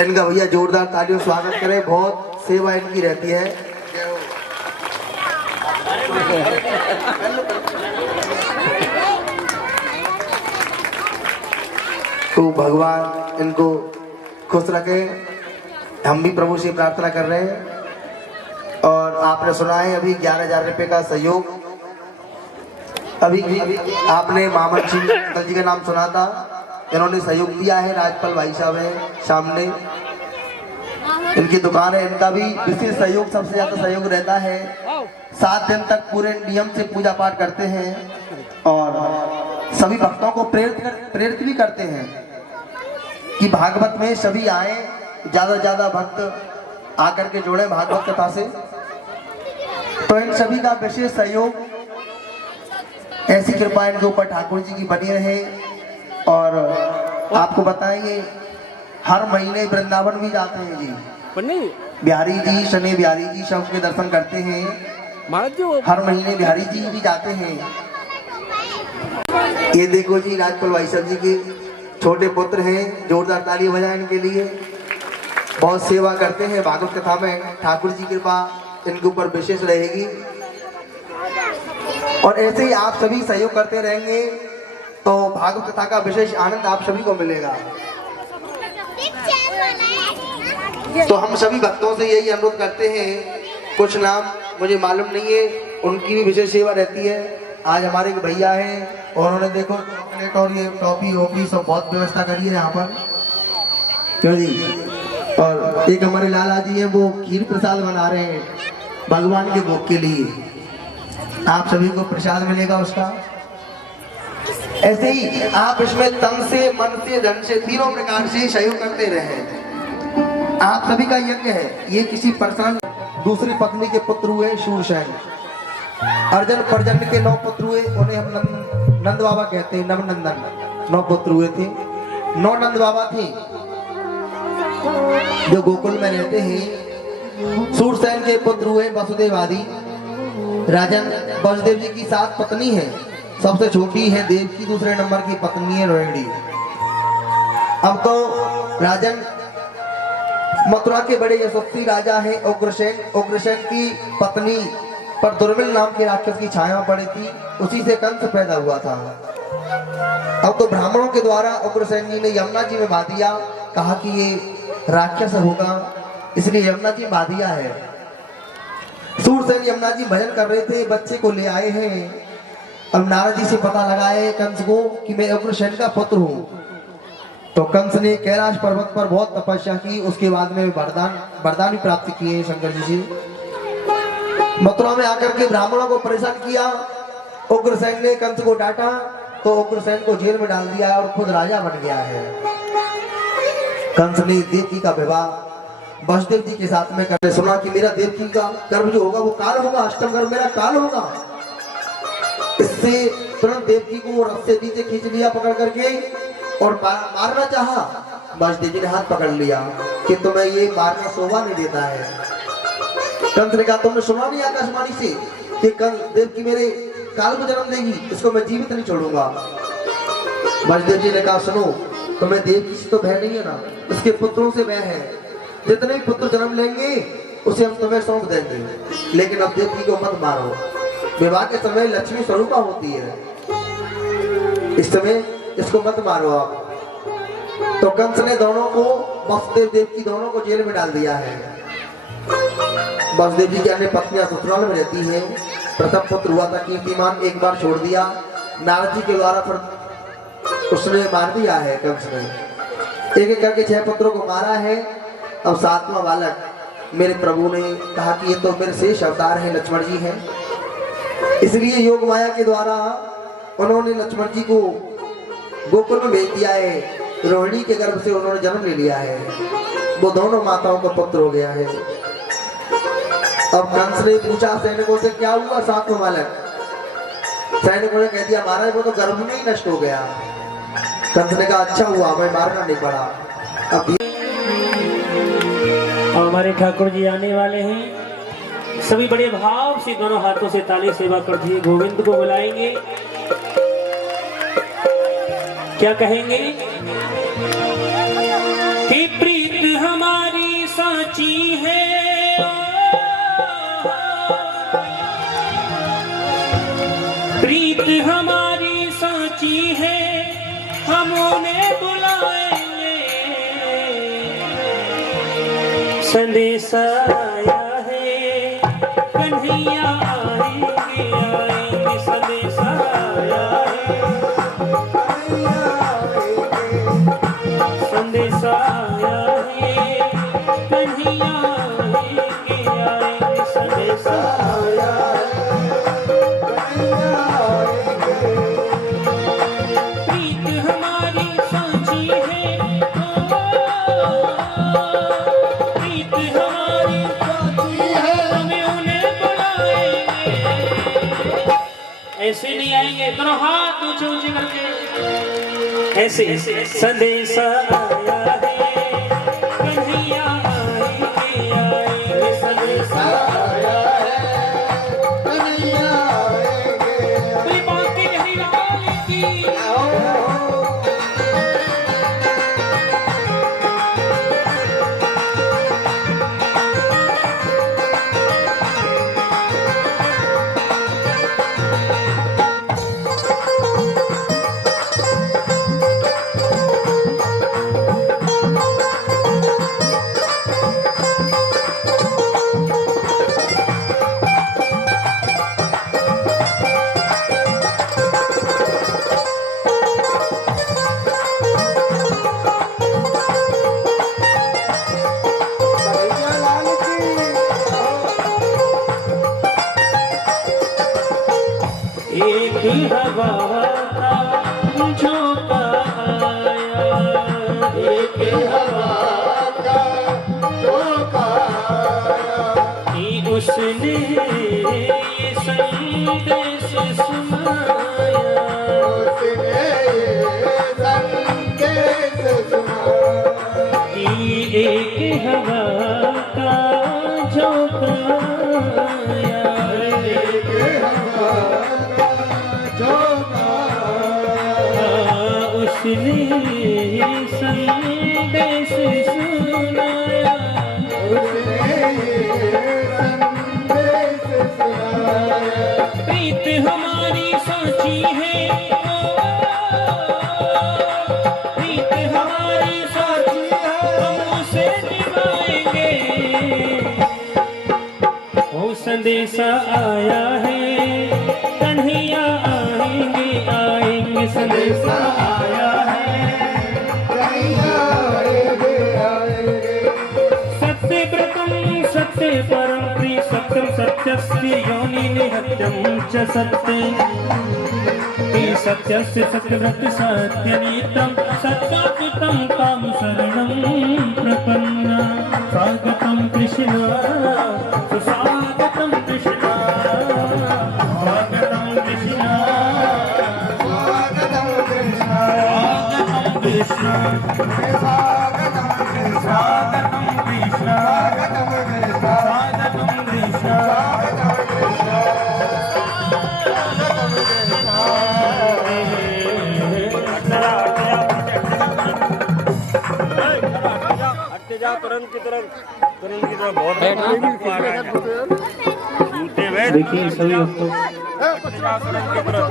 इनका भैया जोरदार तालियों स्वागत करें, बहुत सेवा इनकी रहती है। तो भगवान इनको खुश रखे, हम भी प्रभु से प्रार्थना कर रहे हैं। और आपने सुना है अभी 11,000 रुपये का सहयोग, अभी आपने मामन सिंह अंकल जी का नाम सुना था, इन्होंने सहयोग दिया है। राजपाल भाई साहब है सामने, इनकी दुकान है, इनका भी विशेष सहयोग, सबसे ज्यादा सहयोग रहता है। 7 दिन तक पूरे नियम से पूजा पाठ करते हैं और सभी भक्तों को प्रेरित भी करते हैं कि भागवत में सभी आए, ज्यादा से ज्यादा भक्त आकर के जुड़े भागवत कथा से। तो इन सभी का विशेष सहयोग, ऐसी कृपा इनके ऊपर ठाकुर जी की बनी रहे। और आपको बताएंगे हर महीने वृंदावन भी जाते हैं जी, बिहारी जी, शनि बिहारी जी सब के दर्शन करते हैं। हर महीने बिहारी जी भी जाते हैं। ये देखो जी राजपाल भाई साहब जी के छोटे पुत्र हैं, जोरदार ताली बजाएं इनके लिए। बहुत सेवा करते हैं भागवत कथा में, ठाकुर जी की कृपा इनके ऊपर विशेष रहेगी। और ऐसे ही आप सभी सहयोग करते रहेंगे तो भागवत कथा का विशेष आनंद आप सभी को मिलेगा। तो हम सभी भक्तों से यही अनुरोध करते हैं, कुछ नाम मुझे मालूम नहीं है, उनकी भी विशेष सेवा रहती है। आज हमारे भैया हैं और उन्होंने देखो चॉकलेट और ये टॉफी वॉफी सब बहुत व्यवस्था करी है यहाँ पर, क्यों जी। और एक हमारे लाला जी हैं, वो खीर प्रसाद बना रहे हैं भगवान के भोग के लिए, आप सभी को प्रसाद मिलेगा उसका। ऐसे ही आप इसमें तन से, मन से, धन से, तीनों प्रकार से सहयोग करते रहे। आप सभी का यज्ञ है, ये किसी पर्सन दूसरी पत्नी के पुत्र हुए शूरसेन, अर्जुन पर्जन्य के 9 पुत्र हुए, उन्हें हम नंद बाबा कहते हैं, नवनंदन 9 पुत्र हुए थे। 9 नंद बाबा थे जो गोकुल में रहते हैं। शूरसेन के पुत्र हुए वसुदेव आदि। राजन वसुदेव जी की 7 पत्नी है, सबसे छोटी है देवकी, दूसरे नंबर की पत्नी है रोहिणी। अब तो राजन मथुरा के बड़े यशस्वी राजा है उग्रसेन। उग्रसेन की पत्नी पर दुर्मिल नाम के राक्षस की छाया पड़ी थी, उसी से कंस पैदा हुआ था। अब तो ब्राह्मणों के द्वारा उग्रसेन जी ने यमुना जी में बहा दिया, कहा कि ये राक्षस होगा, इसलिए यमुना जी बहा दिया है। शूरसेन यमुना जी भजन कर रहे थे, बच्चे को ले आए हैं। अब नारद जी से पता लगाए कंस को कि मैं उग्रसेन का पुत्र हूँ। तो कंस ने कैलाश पर्वत पर बहुत तपस्या की, उसके बाद में वरदान भी प्राप्त किए शंकर जी से। मथुरा में आकर के ब्राह्मणों को परेशान किया। उग्रसेन ने कंस को डांटा तो उग्रसेन को जेल में डाल दिया और खुद राजा बन गया है। कंस ने देवकी का विवाह वसुदेव जी के साथ में करने सुना कि मेरा देवकी का गर्भ जो होगा वो काल होगा, अष्टम गर्भ मेरा काल होगा। इससे तुरंत देवकी को रथ से नीचे खींच लिया पकड़ करके और मारना चाहा। वसुदेव जी ने हाथ पकड़ लिया कि तुम्हें ये मारना शोभा नहीं देता है। कंस ने कहा तुमने सुना नहीं आकाशवाणी से कि देवकी मेरे काल को जन्म देगी, इसको मैं जीवित नहीं छोड़ूंगा। वसुदेव जी ने कहा सुनो, तुम्हें देवकी से तो भय नहीं है ना, इसके पुत्रों से भय है। जितने भी पुत्र जन्म लेंगे उसे हम तुम्हें सौंप देंगे, लेकिन अब देवकी को मत मारो। विवाह के समय लक्ष्मी स्वरूपा होती है, इस समय इसको मत मारो आप। तो कंस ने दोनों को, वसुदेव देवकी दोनों को जेल में डाल दिया है। वसुदेव जी की अन्य पत्नियां ससुराल में रहती हैं। प्रथम पुत्र हुआ था कीर्तिमान, एक बार छोड़ दिया नारद जी के द्वारा, फिर उसने मार दिया है कंस ने। एक एक करके 6 पुत्रों को मारा है। अब 7वां बालक मेरे प्रभु ने कहा कि ये तो मेरे शेष अवतार है, लक्ष्मण जी हैं, इसलिए योग माया के द्वारा उन्होंने लक्ष्मण जी को गोकुल में भेज दिया है। रोहिणी के गर्भ से उन्होंने जन्म ले लिया है, वो दोनों माताओं का पुत्र हो गया है। अब कंस ने पूछा सैनिकों से क्या हुआ 7वां बालक? सैनिकों ने कह दिया महाराज वो तो गर्भ में ही नष्ट हो गया। कंस ने कहा अच्छा हुआ, मैं मारना नहीं पड़ा। अब हमारे ठाकुर जी आने वाले हैं, सभी बड़े भाव से दोनों हाथों से ताली सेवा कर दिए गोविंद को बुलाएंगे। क्या कहेंगे कि प्रीत हमारी साची है, प्रीत हमारी साची है, हम उन्हें बुलाएंगे। संदेशा आया है कन्हैया आएंगे, आएंगे। संदेशा आया है, संदेशा आया है कन्हैया आएंगे, आएंगे। संदेशा आया ऐसे नहीं आएंगे, दोनों हाथ ऊंचे ऊंचे करके ऐसे संदेशा आया है कन्हैया आएंगे, आएंगे। संदेशा आया है कन्हैया आएंगे, कोई बाकी नहीं लाल की। एक हवा का झोंका आया, एक हवा का झोंका आया, कि उसने ये संदेश सुनाया, उसने ये संदेश सुनाया, कि एक हवा का झोंका आया, एक हवा उसने संदेश सुनाया, उसने संदेश सुनाया। प्रीत हमारी साची है, प्रीत हमारी साची है, हम उसे निभाएंगे। वो संदेशा आया है कन्हैया आएंगे, आएंगे। संदेशा आया है कन्हैया आएंगे, आएंगे। सत्य व्रतम सत्य परम प्रिय सत्यम सत्यस्य योनि निहत्यम च सत्य, सत्यस्य सत्यव्रत सत्यनीतं सत्याकृतं तां शरणं प्रपन्ना। स्वागतं कृष्ण सुस्वागतं कृष्ण, स्वागतं कृष्ण, स्वागतं कृष्ण, स्वागतं कृष्ण, स्वागतं कृष्ण, स्वागतं कृष्ण, स्वागतं कृष्ण, स्वागतं तुरंत की तरफ बहुत देखिए सभी तुरंत की तरफ